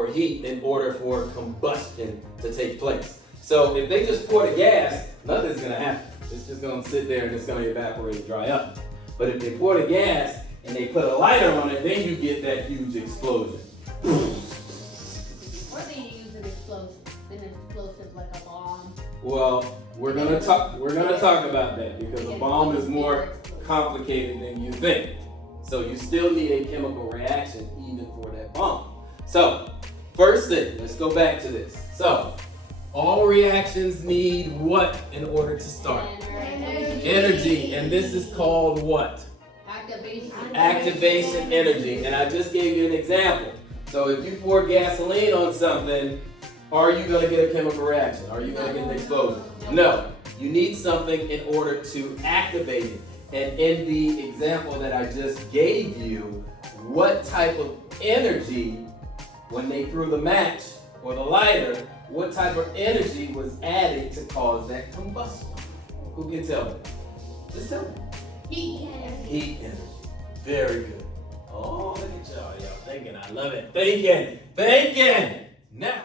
or heat in order for combustion to take place. So if they just pour the gas, nothing's gonna happen. It's just gonna sit there and it's gonna evaporate and dry up. But if they pour the gas and they put a lighter on it, then you get that huge explosion. Or they use an explosive like a bomb. Well, we're gonna talk about that because a bomb is more complicated than you think. So you still need a chemical reaction even for that bomb. So first thing, let's go back to this. So all reactions need what in order to start? Energy. And this is called what? Activation energy. And I just gave you an example. So if you pour gasoline on something, are you going to get a chemical reaction? Are you going to get an explosion? No. You need something in order to activate it. And in the example that I just gave you, what type of energy, when they threw the match or the lighter, what type of energy was added to cause that combustion? Who can tell me? Just tell me. Heat energy. Heat energy. Very good. Oh, look at y'all. Y'all thinking. I love it. Thinking. Now.